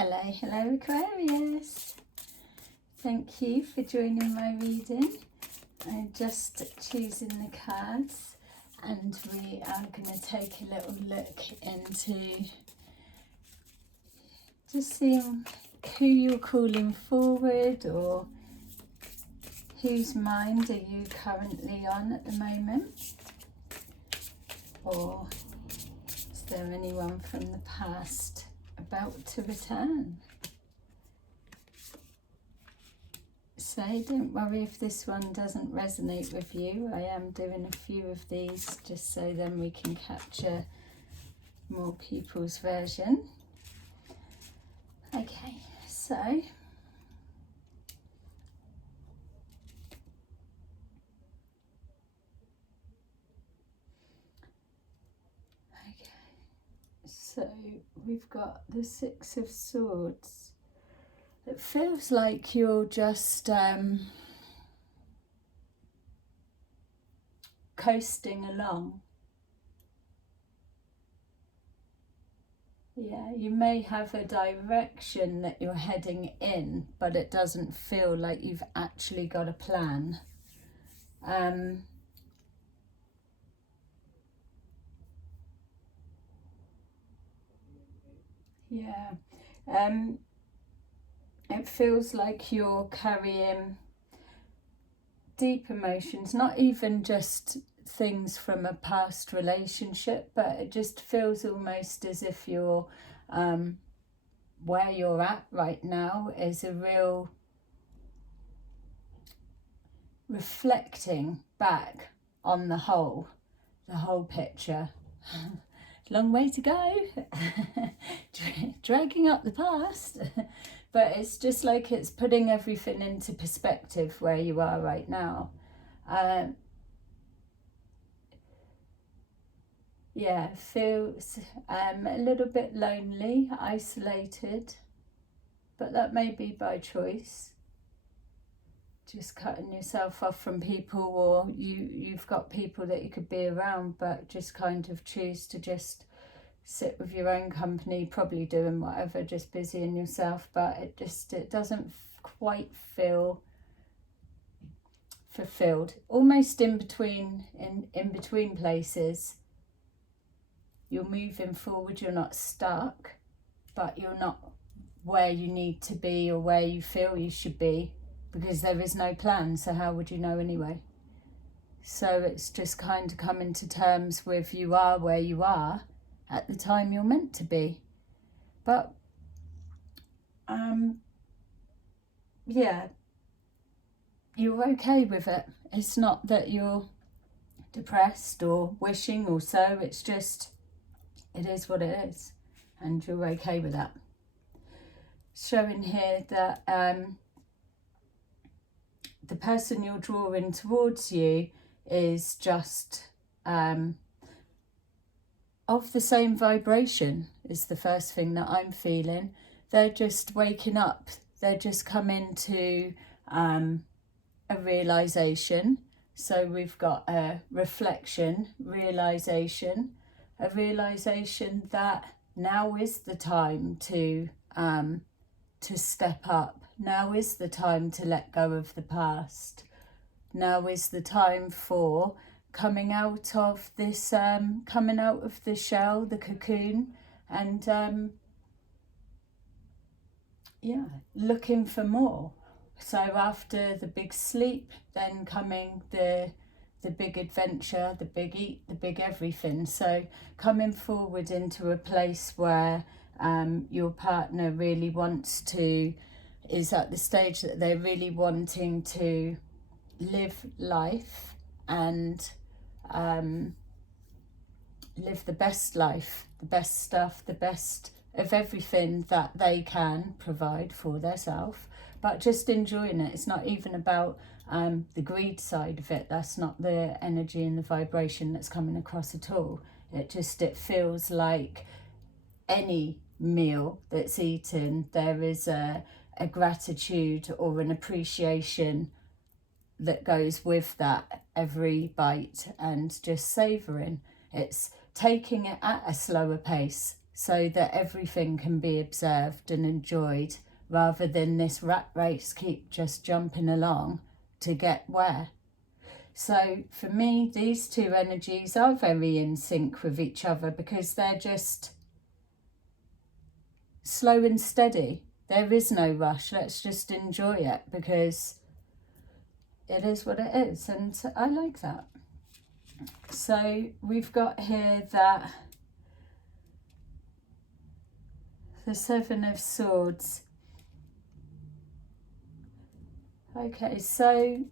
Hello Aquarius. Thank you for joining my reading. I'm just choosing the cards and we are going to take a little look into just seeing who you're calling forward or whose mind are you currently on at the moment, or is there anyone from the past about to return? So don't worry if this one doesn't resonate with you. I am doing a few of these just so then we can capture more people's version. Okay, so we've got the Six of Swords. It feels like you're just coasting along. Yeah, you may have a direction that you're heading in, but it doesn't feel like you've actually got a plan. It feels like you're carrying deep emotions, not even just things from a past relationship, but it just feels almost as if you're where you're at right now is a real reflecting back on the whole picture. Long way to go. Dragging up the past. But it's just like it's putting everything into perspective where you are right now. Yeah, feels a little bit lonely, isolated, but that may be by choice. Just cutting yourself off from people, or you've got people that you could be around, but just kind of choose to just sit with your own company, probably doing whatever, just busying yourself, but it doesn't quite feel fulfilled. Almost in between places. You're moving forward, you're not stuck, but you're not where you need to be or where you feel you should be, because there is no plan, so how would you know anyway? So it's just kind of coming to terms with you are where you are at the time you're meant to be. But yeah, you're okay with it. It's not that you're depressed or wishing or so, it's just it is what it is and you're okay with that. Showing here that the person you're drawing towards you is just of the same vibration is the first thing that I'm feeling. They're just waking up. They're just coming to a realization. So we've got a reflection, realization, a realization that now is the time to step up. Now is the time to let go of the past. Now is the time for coming out of this, coming out of the shell, the cocoon, and yeah, looking for more. So after the big sleep, then coming the big adventure, the big eat, the big everything. So coming forward into a place where your partner really is at the stage that they're really wanting to live life and live the best life, the best stuff, the best of everything that they can provide for themselves, but just enjoying it. It's not even about the greed side of it. That's not the energy and the vibration that's coming across at all. It feels like any meal that's eaten, there is a gratitude or an appreciation that goes with that every bite, and just savouring. It's taking it at a slower pace. so that everything can be observed and enjoyed, rather than this rat race keep just jumping along to get where. So for me, these two energies are very in sync with each other, because they're just slow and steady. There is no rush. Let's just enjoy it, because it is what it is, and I like that. So we've got here that the Seven of Swords. Okay, so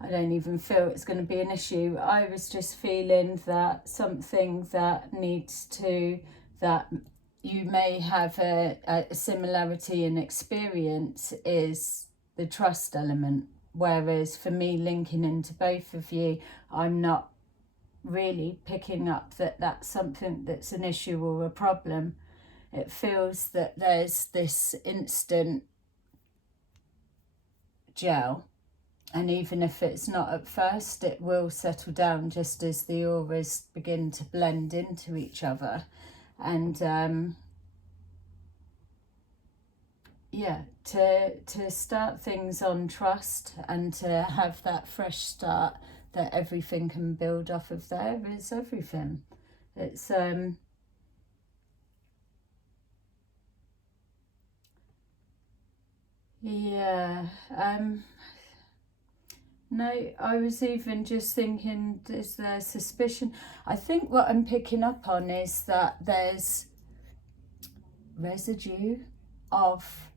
I don't even feel it's going to be an issue. I was just feeling that something that needs to, that you may have a similarity in experience is the trust element. Whereas for me, linking into both of you, I'm not really picking up that that's something that's an issue or a problem. It feels that there's this instant gel. And even if it's not at first, it will settle down just as the auras begin to blend into each other. And yeah, to start things on trust and to have that fresh start that everything can build off of there is everything. It's yeah, no, I was even just thinking, is there suspicion? I think what I'm picking up on is that there's residue of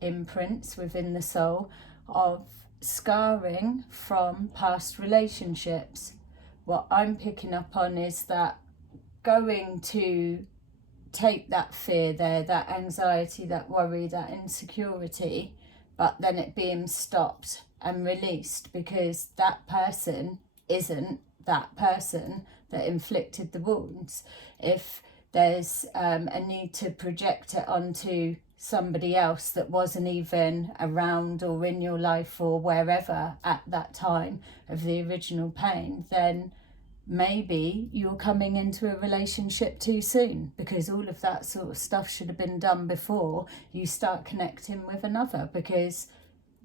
imprints within the soul, of scarring from past relationships. What I'm picking up on is that going to take that fear there, that anxiety, that worry, that insecurity, but then it being stopped and released, because that person isn't that person that inflicted the wounds. If there's a need to project it onto somebody else that wasn't even around or in your life or wherever at that time of the original pain, then maybe you're coming into a relationship too soon, because all of that sort of stuff should have been done before you start connecting with another. Because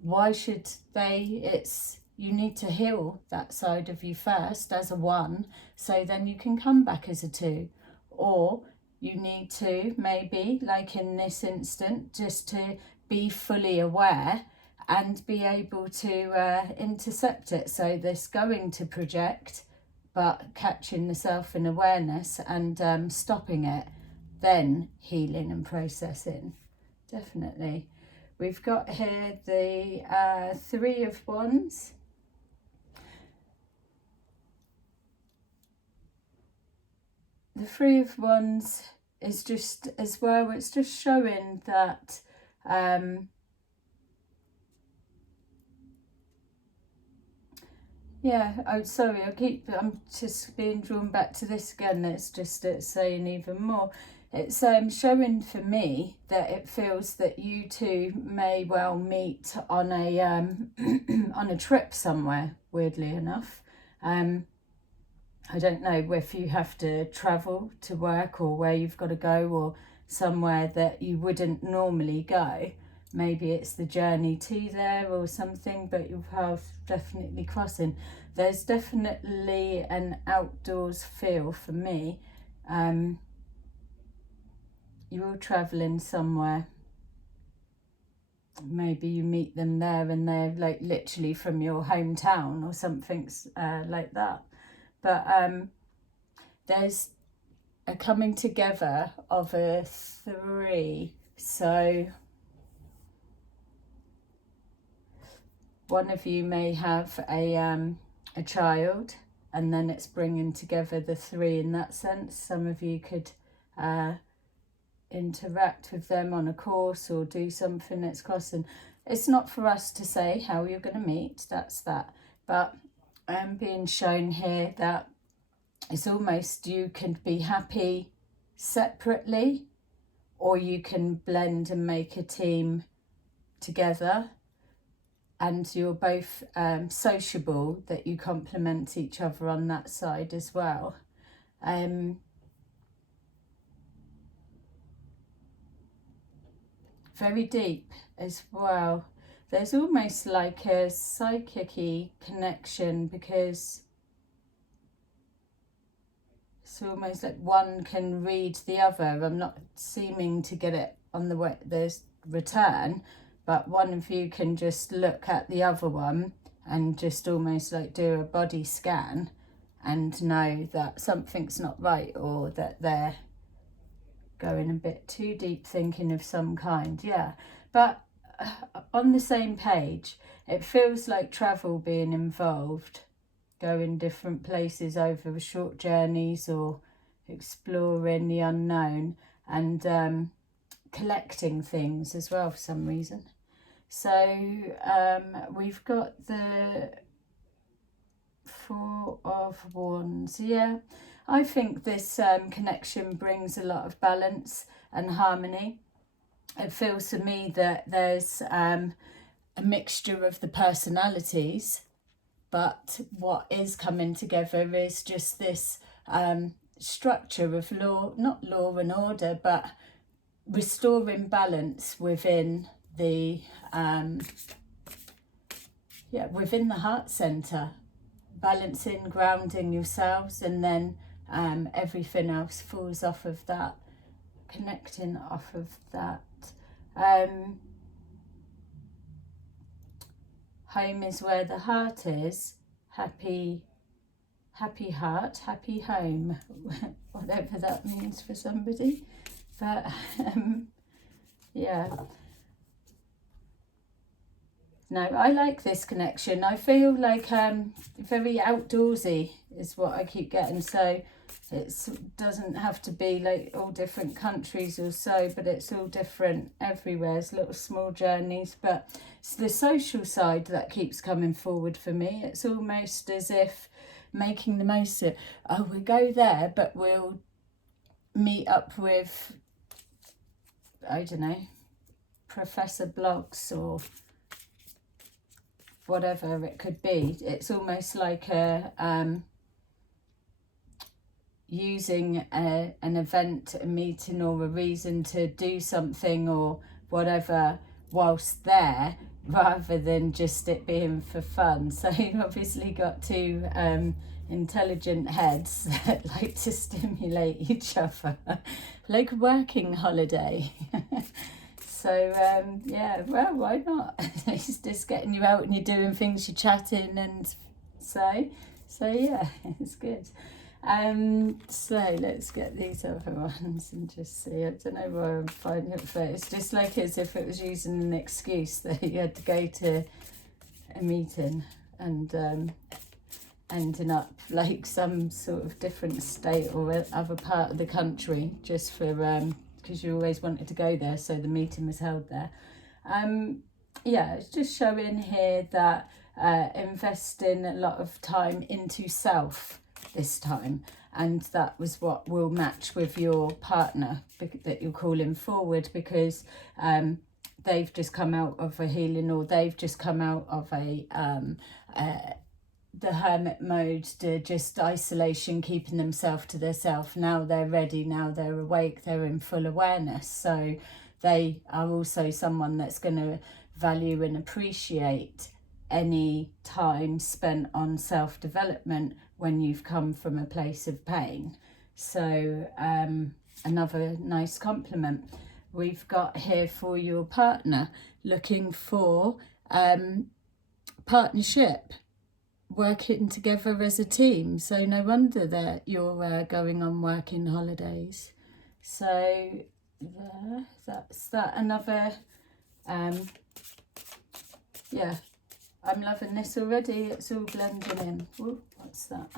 why should they? It's, you need to heal that side of you first as a one, so then you can come back as a two. Or you need to, maybe like in this instant, just to be fully aware and be able to intercept it. So this going to project, but catching the self in awareness and stopping it, then healing and processing. Definitely. We've got here the Three of Wands. The Three of Wands is just, as well, it's just showing that yeah, I'm sorry, I'm just being drawn back to this again. It's saying even more. It's showing for me that it feels that you two may well meet on a on a trip somewhere, weirdly enough. I don't know if you have to travel to work or where you've got to go, or somewhere that you wouldn't normally go. Maybe it's the journey to there or something, but your path definitely crossing. There's definitely an outdoors feel for me. You're all travelling somewhere. Maybe you meet them there and they're like literally from your hometown or something like that. But there's a coming together of a three. So one of you may have a child, and then it's bringing together the three in that sense. Some of you could interact with them on a course or do something that's crossing. It's not for us to say how you're going to meet, that's that. But I'm being shown here that it's almost, you can be happy separately, or you can blend and make a team together, and you're both sociable, that you complement each other on that side as well. very deep as well. There's almost like a psychic-y connection, because it's almost like one can read the other. I'm not seeming to get it on the way there's return, but one of you can just look at the other one and just almost like do a body scan and know that something's not right, or that they're going a bit too deep thinking of some kind. Yeah, but on the same page, it feels like travel being involved, going different places over short journeys, or exploring the unknown, and collecting things as well for some reason. So we've got the Four of Wands. Yeah, I think this connection brings a lot of balance and harmony. It feels to me that there's a mixture of the personalities, but what is coming together is just this structure of law, not law and order, but restoring balance within the within the heart center, balancing, grounding yourselves, and then everything else falls off of that, connecting off of that. Home is where the heart is. Happy heart, happy home, whatever that means for somebody. But yeah. No, I like this connection. I feel like very outdoorsy is what I keep getting. So it doesn't have to be like all different countries or so, but it's all different everywhere. It's little small journeys, but it's the social side that keeps coming forward for me. It's almost as if making the most of it. Oh, we'll go there, but we'll meet up with, I don't know, Professor Blogs or whatever it could be. It's almost like a using an event, a meeting, or a reason to do something or whatever whilst there, rather than just it being for fun. So you've obviously got two intelligent heads that like to stimulate each other, like a working holiday. So yeah, well, why not? It's just getting you out and you're doing things, you're chatting, and so yeah, it's good. So let's get these other ones and just see. I don't know where I'm finding it, but it's just like as if it was using an excuse that you had to go to a meeting and ending up like some sort of different state or other part of the country, just for because you always wanted to go there, so the meeting was held there. Yeah, it's just showing here that investing a lot of time into self this time, and that was what will match with your partner that you're calling forward, because they've just come out of a healing, or they've just come out of the hermit mode, to just isolation, keeping themselves to themselves. Now they're ready, now they're awake, they're in full awareness. So they are also someone that's going to value and appreciate any time spent on self-development when you've come from a place of pain. So another nice compliment we've got here for your partner, looking for partnership, working together as a team. So no wonder that you're going on working holidays. So there, that's that. Another yeah, I'm loving this already. It's all blending in. Ooh, what's that?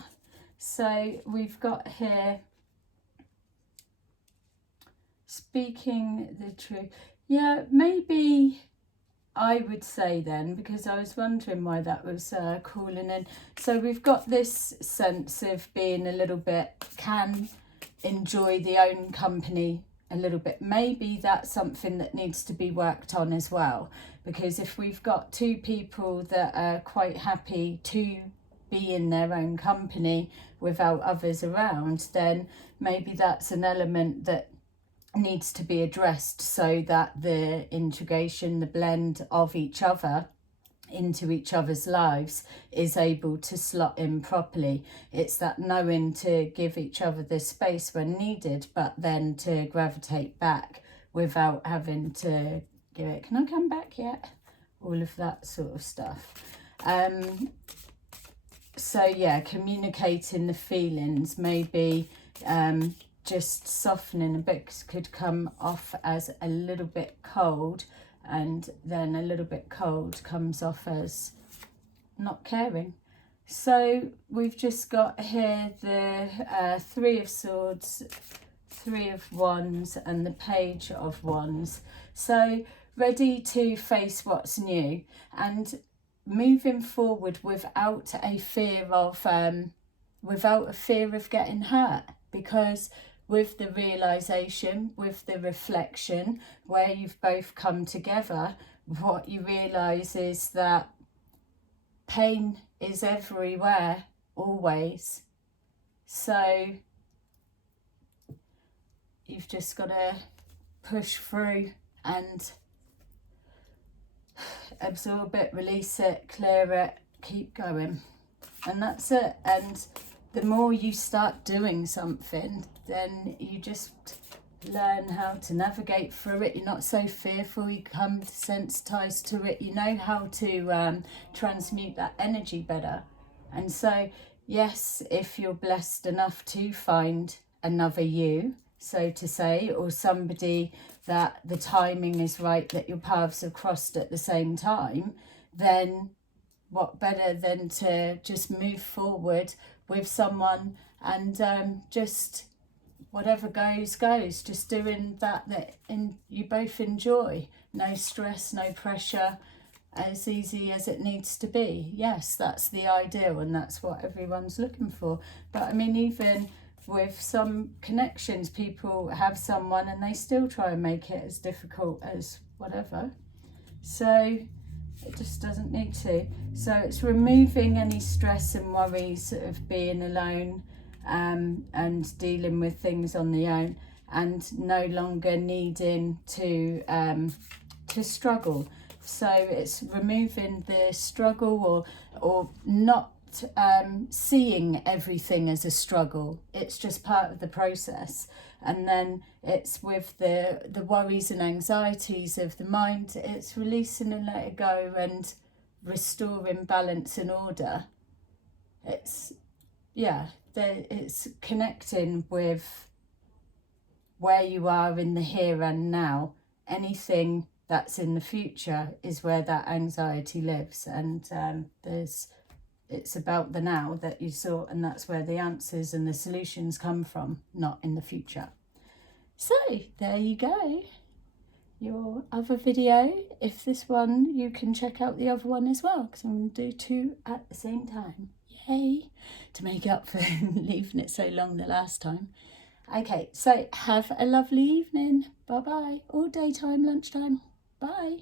So we've got here, speaking the truth. Yeah, maybe I would say then, because I was wondering why that was calling in. So we've got this sense of being a little bit, can enjoy the own company a little bit. Maybe that's something that needs to be worked on as well, because if we've got two people that are quite happy to be in their own company without others around, then maybe that's an element that needs to be addressed, so that the integration, the blend of each other into each other's lives is able to slot in properly. It's that knowing to give each other the space when needed, but then to gravitate back without having to give it, can I come back yet? All of that sort of stuff. So yeah, communicating the feelings, maybe just softening a bit, could come off as a little bit cold, and then a little bit cold comes off as not caring. So we've just got here the Three of Swords, Three of Wands, and the Page of Wands. So ready to face what's new and moving forward without a fear of getting hurt, because with the realization, with the reflection, where you've both come together, what you realize is that pain is everywhere, always. So you've just got to push through and absorb it, release it, clear it, keep going. And that's it. And the more you start doing something, then you just learn how to navigate through it. You're not so fearful, you become sensitized to it, you know how to transmute that energy better. And so yes, if you're blessed enough to find another you, so to say, or somebody that the timing is right, that your paths have crossed at the same time, then what better than to just move forward with someone and just whatever goes, just doing that you both enjoy. No stress, no pressure, as easy as it needs to be. Yes, that's the ideal, and that's what everyone's looking for. But I mean, even with some connections, people have someone and they still try and make it as difficult as whatever. So it just doesn't need to. So it's removing any stress and worries of being alone and dealing with things on the own, and no longer needing to struggle. So it's removing the struggle, or not seeing everything as a struggle. It's just part of the process. And then it's with the worries and anxieties of the mind, it's releasing and let it go and restoring balance and order. It's it's connecting with where you are in the here and now. Anything that's in the future is where that anxiety lives, and it's about the now that you saw, and that's where the answers and the solutions come from, not in the future. So there you go, your other video. If this one, you can check out the other one as well, because I'm going to do two at the same time. Yay, to make up for leaving it so long the last time. Okay, so have a lovely evening. Bye bye. Or daytime, lunchtime. Bye.